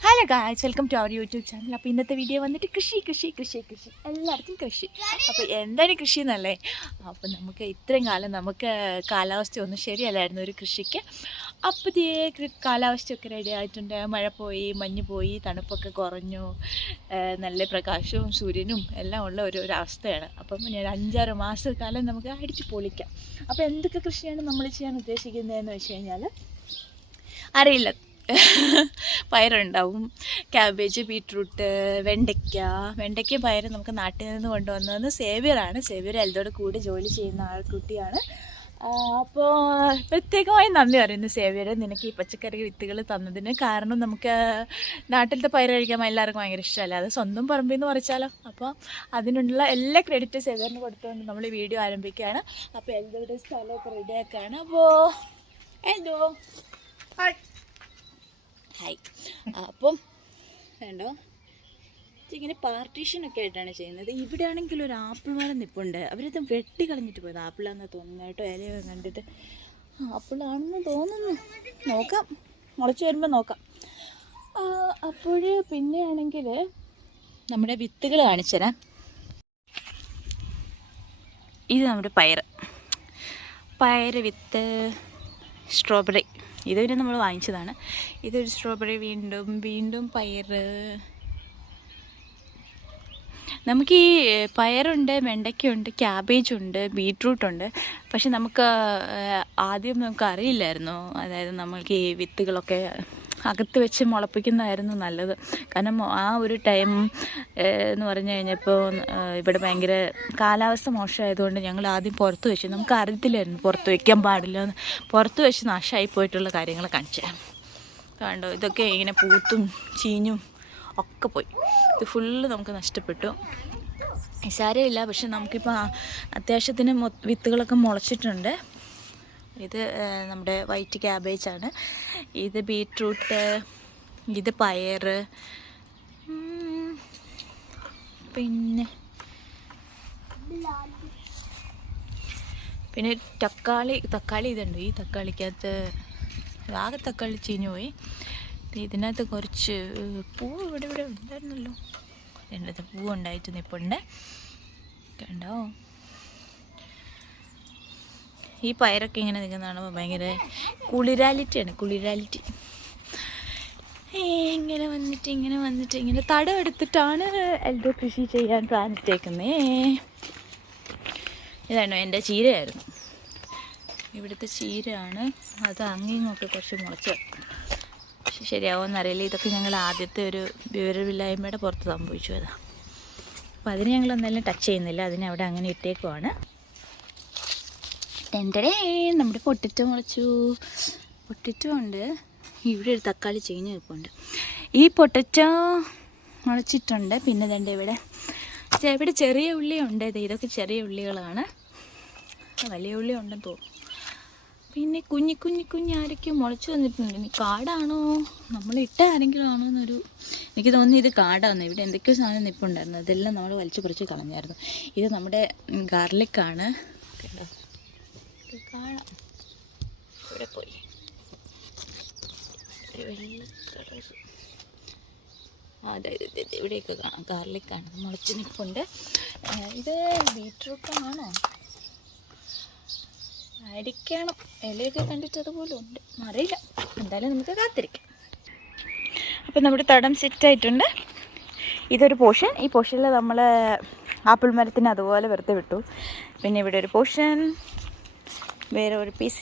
Hello guys, welcome to our YouTube channel. അപ്പോൾ ഇന്നത്തെ video വന്നിട്ട് കൃഷി എല്ലായിടത്തും കൃഷി. അപ്പോൾ എന്താണ് കൃഷി എന്നല്ലേ? അപ്പോൾ നമുക്ക് ഇത്രയും കാലം നമുക്ക് കാലാവസ്ഥ ഒന്നും ശരിയല്ലായിരുന്നു ഒരു കൃഷിക്ക്. അപ്പോഴത്തേ കാലാവസ്ഥയൊക്കെ റെഡി ആയിട്ടുണ്ട്. മഴ പോയി, മഞ്ഞ് പോയി, തണുപ്പൊക്കെ കുറഞ്ഞു, നല്ല പ്രകാശവും സൂര്യനും എല്ലാം ഉള്ള ഒരു അവസ്ഥയാണ്. അപ്പം ഞാൻ 5-6 മാസക്കാലം നമുക്ക് അടിച്ച് പൊളിക്കാം. അപ്പോൾ എന്തൊക്കെ കൃഷിയാണ് നമ്മൾ ചെയ്യാൻ ഉദ്ദേശിക്കുന്നതെന്ന് വെച്ച് കഴിഞ്ഞാൽ അറിയില്ല. പയറുണ്ടാവും, ക്യാബേജ്, ബീട്രൂട്ട്, വെണ്ടയ്ക്ക പയർ നമുക്ക് നാട്ടിൽ നിന്ന് കൊണ്ടുവന്നതെന്ന് സേവ്യർ എൽദോടെ കൂടെ ജോലി ചെയ്യുന്ന ആൾക്കുട്ടിയാണ്. അപ്പോൾ പ്രത്യേകമായി നന്ദി പറയുന്നു സേവ്യർ, നിനക്ക് ഈ പച്ചക്കറി വിത്തുകൾ തന്നതിന്. കാരണം നമുക്ക് നാട്ടിലത്തെ പയർ കഴിക്കാൻ എല്ലാവർക്കും ഭയങ്കര ഇഷ്ടമല്ല, അത് സ്വന്തം പറമ്പിൽ നിന്ന് പറിച്ചാലോ. അപ്പോൾ അതിനുള്ള എല്ലാ ക്രെഡിറ്റ് സേവ്യറിന് കൊടുത്തുകൊണ്ട് നമ്മൾ ഈ വീഡിയോ ആരംഭിക്കുകയാണ്. അപ്പോൾ എൽദോയുടെ സ്ഥലമൊക്കെ റെഡിയാക്കുകയാണ്. അപ്പോൾ എൽദോ ഹായ്. അപ്പം വേണ്ടോ ഇങ്ങനെ പാർട്ടീഷനൊക്കെ ആയിട്ടാണ് ചെയ്യുന്നത്. ഇവിടെ ആണെങ്കിൽ ഒരു ആപ്പിൾ മരം നിൽപ്പുണ്ട്. അവരത് വെട്ടി കളഞ്ഞിട്ട് പോയത്. ആപ്പിളാണെന്ന് തോന്നുന്നു കേട്ടോ, ഇലയൊക്കെ കണ്ടിട്ട്. ആപ്പിളാണെന്ന് തോന്നുന്നു, നോക്കാം, മുളച്ച് വരുമ്പോൾ നോക്കാം. അപ്പോൾ പിന്നെ ആണെങ്കിൽ നമ്മുടെ വിത്തുകൾ കാണിച്ചു തരാം. ഇത് നമ്മുടെ പയർ വിത്ത്, സ്ട്രോബെറി. ഇതുവരെ നമ്മൾ വാങ്ങിച്ചതാണ്. ഇതൊരു സ്ട്രോബെറി, വീണ്ടും പയർ. നമുക്ക് ഈ പയറുണ്ട്, വെണ്ടയ്ക്കുണ്ട്, ക്യാബേജുണ്ട്, ബീട്രൂട്ടുണ്ട്. പക്ഷെ നമുക്ക് ആദ്യം നമുക്ക് അറിയില്ലായിരുന്നു. അതായത് നമ്മൾക്ക് ഈ വിത്തുകളൊക്കെ അകത്ത് വെച്ച് മുളപ്പിക്കുന്നതായിരുന്നു നല്ലത്. കാരണം ആ ഒരു ടൈം എന്ന് പറഞ്ഞു കഴിഞ്ഞപ്പോൾ ഇവിടെ ഭയങ്കര കാലാവസ്ഥ മോശമായതുകൊണ്ട് ഞങ്ങൾ ആദ്യം പുറത്ത് വെച്ചു. നമുക്ക് അറിയത്തില്ലായിരുന്നു പുറത്ത് വയ്ക്കാൻ പാടില്ല. പുറത്ത് വെച്ച് നാശമായി പോയിട്ടുള്ള കാര്യങ്ങൾ കാണിച്ചു കണ്ടോ. ഇതൊക്കെ ഇങ്ങനെ പൂത്തും ചീഞ്ഞും ഒക്കെ പോയി. ഇത് ഫുള്ള് നമുക്ക് നഷ്ടപ്പെട്ടു. സാരമില്ല, പക്ഷെ നമുക്കിപ്പോൾ അത്യാവശ്യത്തിന് വിത്തുകളൊക്കെ മുളച്ചിട്ടുണ്ട്. ഇത് നമ്മുടെ വൈറ്റ് ക്യാബേജാണ്, ഇത് ബീട്രൂട്ട്, ഇത് പയർ, പിന്നെ തക്കാളി ഇതുണ്ട്. ഈ തക്കാളിക്കകത്ത് ആകെ തക്കാളി ചീഞ്ഞു പോയി. ഇതിനകത്ത് കുറച്ച് പൂവ് ഇവിടെ ഉണ്ടായിരുന്നല്ലോ. ഇതിൻ്റെ പൂവ് ഉണ്ടായിട്ട് നിൽപ്പുണ്ട് കണ്ടോ. ഈ പയറൊക്കെ ഇങ്ങനെ നിൽക്കുന്നതാണ് ഭയങ്കര കുളിരാലിറ്റി. ഇങ്ങനെ വന്നിട്ട് ഇങ്ങനെ തടം എടുത്തിട്ടാണ് എൽദോ കൃഷി ചെയ്യാൻ പ്ലാൻ ഇട്ടേക്കുന്നത്. ഇതാണോ എൻ്റെ ചീരയായിരുന്നു, ഇവിടുത്തെ ചീരയാണ്. അത് അങ്ങിങ്ങൊക്കെ കുറച്ച് മുളച്ച്, പക്ഷെ ശരിയാവുമെന്നറിയില്ല. ഇതൊക്കെ ഞങ്ങൾ ആദ്യത്തെ ഒരു വിവരമില്ലായ്മയുടെ പുറത്ത് സംഭവിച്ചു അതാ. അപ്പോൾ അതിന് ഞങ്ങൾ എന്തായാലും ടച്ച് ചെയ്യുന്നില്ല, അതിനെ അവിടെ അങ്ങനെ ഇട്ടേക്കുവാണ്. നമ്മുടെ പൊട്ടറ്റോ മുളച്ചു. പൊട്ടറ്റോ ഉണ്ട്. ഇവിടെ ഒരു തക്കാളി ചീഞ്ഞ് നിൽപ്പുണ്ട്. ഈ പൊട്ടറ്റോ മുളച്ചിട്ടുണ്ട്. പിന്നെ ഇവിടെ ചെറിയ ഉള്ളിയുണ്ട്. ഇതൊക്കെ ചെറിയ ഉള്ളികളാണ്, വലിയ ഉള്ളി ഉണ്ടെന്ന് തോന്നുന്നു. പിന്നെ കുഞ്ഞി ആരൊക്കെയോ മുളച്ച് വന്നിട്ടുണ്ട്. ഇനി കാടാണോ നമ്മളിട്ട ആരെങ്കിലും ആണോ എന്നൊരു എനിക്ക് തോന്നുന്നു. ഇത് കാടാണ്. ഇവിടെ എന്തൊക്കെയോ സാധനം നിൽപ്പുണ്ടായിരുന്നു, അതെല്ലാം നമ്മൾ വലിച്ചു പറിച്ച് കളഞ്ഞായിരുന്നു. ഇത് നമ്മുടെ ഗാർലിക്കാണ് കേട്ടോ. കാണാം, ഇവിടെ പോയി വെള്ള കളർ. അതായത് ഇവിടെയൊക്കെ കാണാം, ഗാർലിക്കാണ് മുളച്ച് നിൽപ്പുണ്ട്. ഇത് ബീട്രൂട്ടാണോ അടിക്കണം. ഇലയൊക്കെ കണ്ടിട്ട് അതുപോലെ ഉണ്ട്, അറിയില്ല. എന്തായാലും നമുക്ക് കാത്തിരിക്കാം. അപ്പം നമ്മുടെ തടം സെറ്റായിട്ടുണ്ട്. ഇതൊരു പോർഷൻ. ഈ പോർഷനിൽ നമ്മൾ ആപ്പിൾ മരത്തിന് അതുപോലെ വെറുതെ വിട്ടു. പിന്നെ ഇവിടെ ഒരു പോർഷൻ, വേറെ ഒരു പീസ്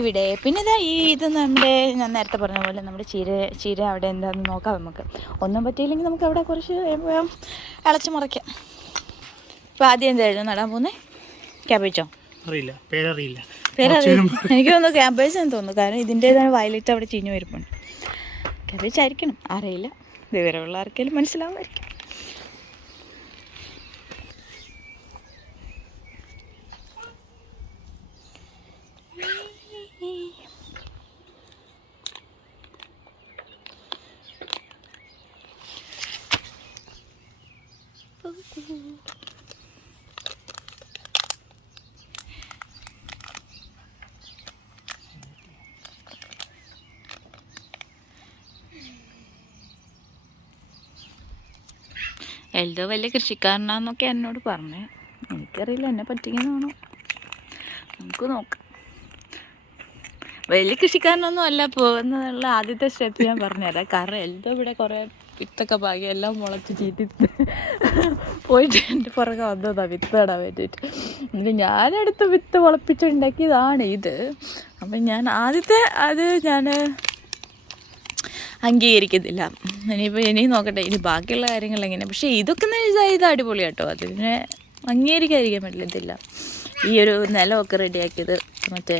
ഇവിടെ പിന്നെ ഇത് നമ്മുടെ ഞാൻ നേരത്തെ പറഞ്ഞ പോലെ നമ്മുടെ ചീര അവിടെ എന്താണെന്ന് നോക്കാം. നമുക്ക് ഒന്നും പറ്റിയില്ലെങ്കിൽ നമുക്ക് അവിടെ കുറച്ച് ഇളച്ച് മറിക്കാം. ഇപ്പോൾ ആദ്യം എന്തായിരുന്നു നടാൻ പോകുന്നത്? ക്യാബേജോ? അറിയില്ല, പേരറിയില്ല. എനിക്ക് തോന്നുന്നു ക്യാബേജ് എന്ന് തോന്നുന്നു. കാരണം ഇതിൻ്റേതാണ് വയലറ്റ് അവിടെ ചീഞ്ഞു വരുമ്പോൾ. ക്യാബേജ് ആയിരിക്കണം, അറിയില്ല. വിവരമുള്ള ആർക്കെങ്കിലും മനസ്സിലാവുമായിരിക്കും. എൽദോ വലിയ കൃഷിക്കാരനാന്നൊക്കെ എന്നോട് പറഞ്ഞേ. എനിക്കറിയില്ല, എന്നെ പറ്റിക്കുന്നതാണോ, നമുക്ക് നോക്കാം. വലിയ കൃഷിക്കാരനൊന്നും അല്ല പോകുന്നതിനുള്ള ആദ്യത്തെ സ്റ്റെപ്പ് ഞാൻ പറഞ്ഞുതരാം. കാരണം എൽദോ ഇവിടെ കുറേ വിത്തൊക്കെ പാകി എല്ലാം മുളച്ച് ചീറ്റി പോയിട്ട് എൻ്റെ പുറകെ വന്നതാണ് വിത്ത് നടാൻ വേണ്ടിയിട്ട്. എന്നിട്ട് ഞാനെടുത്ത് വിത്ത് മുളപ്പിച്ചുണ്ടാക്കിയതാണ് ഇത്. അപ്പം ഞാൻ ആദ്യത്തെ അത് ഞാൻ അംഗീകരിക്കുന്നില്ല. ഇനി നോക്കട്ടെ ഇനി ബാക്കിയുള്ള കാര്യങ്ങൾ എങ്ങനെ. പക്ഷേ ഇതൊക്കെ ഇത് അടിപൊളി കേട്ടോ, അതിനെ അംഗീകരിക്കാതിരിക്കാൻ പറ്റില്ല. ഈ ഒരു നിലമൊക്കെ റെഡിയാക്കിയത് മറ്റേ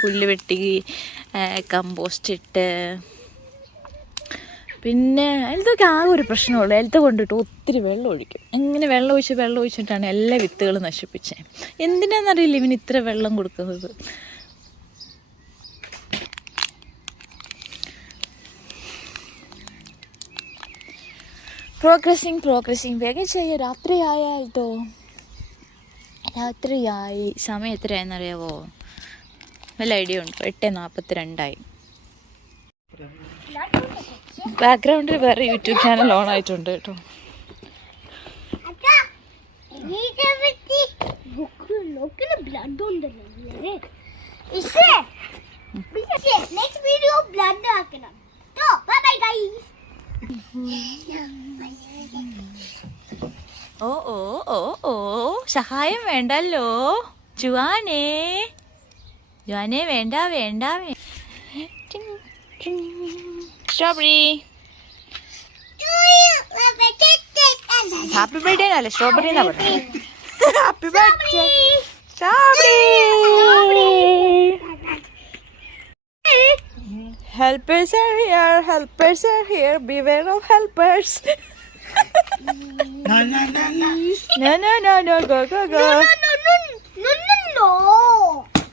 പുല്ല് വെട്ടി കമ്പോസ്റ്റ് ഇട്ട്. പിന്നെ എൽദോക്ക് ആകെ ഒരു പ്രശ്നമുള്ളൂ, എൽദോ കൊണ്ടിട്ട് ഒത്തിരി വെള്ളം ഒഴിക്കും. അങ്ങനെ വെള്ളം ഒഴിച്ചിട്ടാണ് എല്ലാ വിത്തുകളും നശിപ്പിച്ചത്. എന്തിനാണെന്നറിയില്ല ഇവന് ഇത്ര വെള്ളം കൊടുക്കുന്നത്. പ്രോഗ്രസിങ് വേഗം ചെയ്യുക. രാത്രിയായാലോ, രാത്രിയായി. സമയം എത്രയായെന്നറിയാവോ? വല്ല ഐഡിയ ഉണ്ട്? 8:42. ബാക്ക്ഗ്രൗണ്ടിൽ വേറെ യൂട്യൂബ് ചാനൽ ഓൺ ആയിട്ടുണ്ട് കേട്ടോ. ഓ ഓ ഓ ഓ സഹായം വേണ്ടല്ലോ ജുവാനേ, വേണ്ട. സ്ട്രോബെറി ഹാപ്പി ബർത്ത്ഡേ അല്ലേ? സ്ട്രോബെറി എന്നാ പറഞ്ഞത്. Happy birthday strawberry. Helpers are here. Beware of helpers. No. Go. No.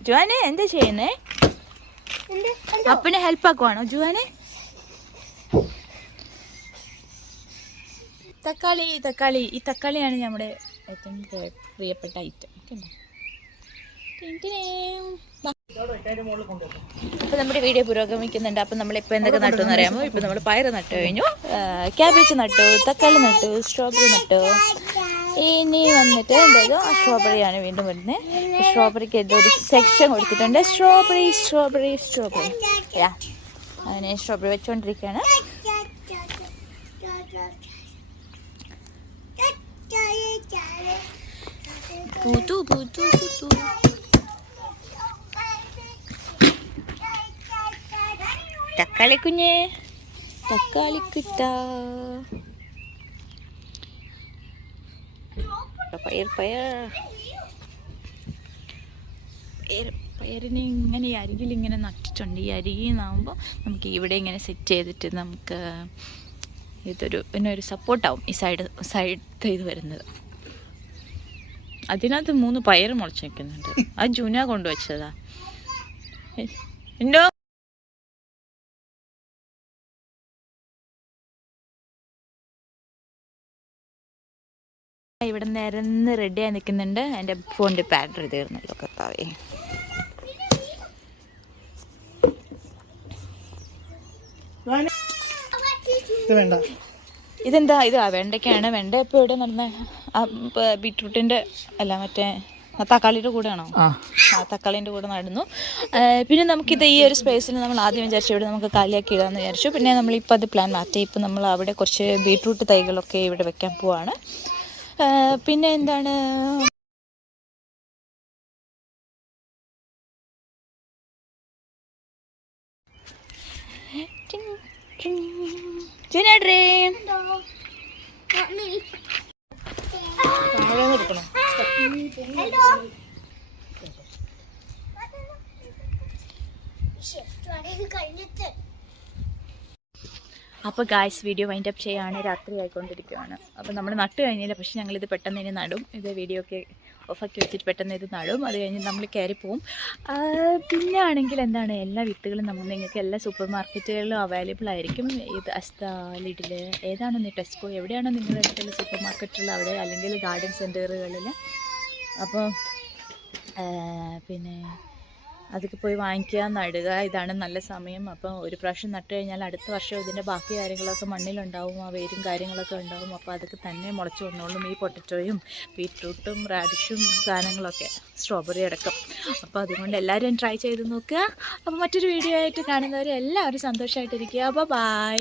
ജുവാനെ എന്താ ചെയ്യുന്നേ? അപ്പനെ ഹെൽപ്പ് ആക്കുവാണോ ജുവാനെ? തക്കാളി. ഈ തക്കാളിയാണ് നമ്മുടെ ഏറ്റവും പ്രിയപ്പെട്ട ഐറ്റം. അപ്പോൾ നമ്മുടെ വീഡിയോ പുരോഗമിക്കുന്നുണ്ട്. അപ്പം നമ്മളിപ്പോൾ എന്തൊക്കെ നട്ടു എന്ന് അറിയാമോ? ഇപ്പം നമ്മൾ പയറ് നട്ടു കഴിഞ്ഞു, ക്യാബേജ് നട്ടു, തക്കാളി നട്ടു, സ്ട്രോബെറി നട്ടു. ഇനി വന്നിട്ട് എന്തായാലും ആ സ്ട്രോബെറിയാണ് വീണ്ടും വരുന്നത്. സ്ട്രോബെറിക്ക് എന്തോ ഒരു സെക്ഷൻ കൊടുത്തിട്ടുണ്ട്. സ്ട്രോബെറി യാ, അങ്ങനെ സ്ട്രോബെറി വെച്ചുകൊണ്ടിരിക്കുകയാണ്. പൂത്തു. തക്കാളി കുഞ്ഞ്, തക്കാളിക്കുട്ട. പയറിനെ ഇങ്ങനെ ഈ അരികിലിങ്ങനെ നട്ടിട്ടുണ്ട്. ഈ അരികിൽ നിന്നാകുമ്പോൾ നമുക്ക് ഇവിടെ ഇങ്ങനെ സെറ്റ് ചെയ്തിട്ട് നമുക്ക് ഒരു സപ്പോർട്ടാവും ഈ സൈഡ് ഇത് വരുന്നത്. അതിനകത്ത് 3 പയർ മുളച്ച് നിൽക്കുന്നുണ്ട്. അത് ജൂന കൊണ്ടുവച്ചതാ. എന്തോ ഇവിടെ നിരന്ന് റെഡിയായി നിൽക്കുന്നുണ്ട്. എൻ്റെ ഫോണിൻ്റെ ബാറ്ററി തീർന്നല്ലോ കർത്താവേ. ഇതെന്താ? വെണ്ടയ്ക്കാണ്. വെണ്ട ഇപ്പോൾ ഇവിടെ നടന്ന ബീട്രൂട്ടിൻ്റെ അല്ല മറ്റേ തക്കാളിയുടെ കൂടെയാണോ? തക്കാളിൻ്റെ കൂടെ നടന്നു. പിന്നെ നമുക്കിത് ഈ ഒരു സ്പേസിൽ നമ്മൾ ആദ്യം വിചാരിച്ചു ഇവിടെ നമുക്ക് കാലിയാക്കി ഇടാമെന്ന് വിചാരിച്ചു. പിന്നെ നമ്മളിപ്പോൾ അത് പ്ലാൻ മാറ്റി. ഇപ്പം നമ്മൾ അവിടെ കുറച്ച് ബീട്രൂട്ട് തൈകളൊക്കെ ഇവിടെ വെക്കാൻ പോവാണ്. പിന്നെ എന്താണ്, അപ്പോൾ ഗായ്സ് വീഡിയോ വൈൻഡ് അപ്പ് ചെയ്യാണ്. രാത്രി ആയിക്കൊണ്ടിരിക്കുകയാണ്. അപ്പോൾ നമ്മൾ നട്ട് കഴിഞ്ഞില്ല, പക്ഷെ ഞങ്ങളിത് പെട്ടെന്ന് ഇനി നടും. ഇത് വീഡിയോ ഒക്കെ ഓഫാക്കി വെച്ചിട്ട് പെട്ടെന്ന് ഇത് നടും. അത് കഴിഞ്ഞ് നമ്മൾ കയറി പോവും. പിന്നെ ആണെങ്കിൽ എന്താണ്, എല്ലാ വിത്തുകളും നിങ്ങൾക്ക് എല്ലാ സൂപ്പർ മാർക്കറ്റുകളിലും അവൈലബിൾ ആയിരിക്കും. ഇത് അസ്ത, ലിഡിൽ, ഏതാണോ ടെസ്കോ, എവിടെയാണോ നിങ്ങളുടെ അടുത്തുള്ള സൂപ്പർ മാർക്കറ്റുകൾ അവിടെ, അല്ലെങ്കിൽ ഗാർഡൻ സെൻറ്ററുകളിൽ. അപ്പോൾ പിന്നെ അതൊക്കെ പോയി വാങ്ങിക്കുക, നടുക. ഇതാണ് നല്ല സമയം. അപ്പം ഒരു പ്രാവശ്യം നട്ട് കഴിഞ്ഞാൽ അടുത്ത വർഷം ഇതിൻ്റെ ബാക്കി കാര്യങ്ങളൊക്കെ മണ്ണിലുണ്ടാവും, ആ വേരും കാര്യങ്ങളൊക്കെ ഉണ്ടാവും. അപ്പോൾ അതൊക്കെ തന്നെ മുളച്ച് വന്നോളും. ഈ പൊട്ടറ്റോയും ബീറ്റ്റൂട്ടും റാഡിഷും സാധനങ്ങളൊക്കെ, സ്ട്രോബെറി അടക്കം. അപ്പോൾ അതുകൊണ്ട് എല്ലാവരും ട്രൈ ചെയ്ത് നോക്കുക. അപ്പോൾ മറ്റൊരു വീഡിയോ ആയിട്ട് കാണുന്നവർ എല്ലാവരും സന്തോഷമായിട്ടിരിക്കുക. അപ്പോൾ ബൈ.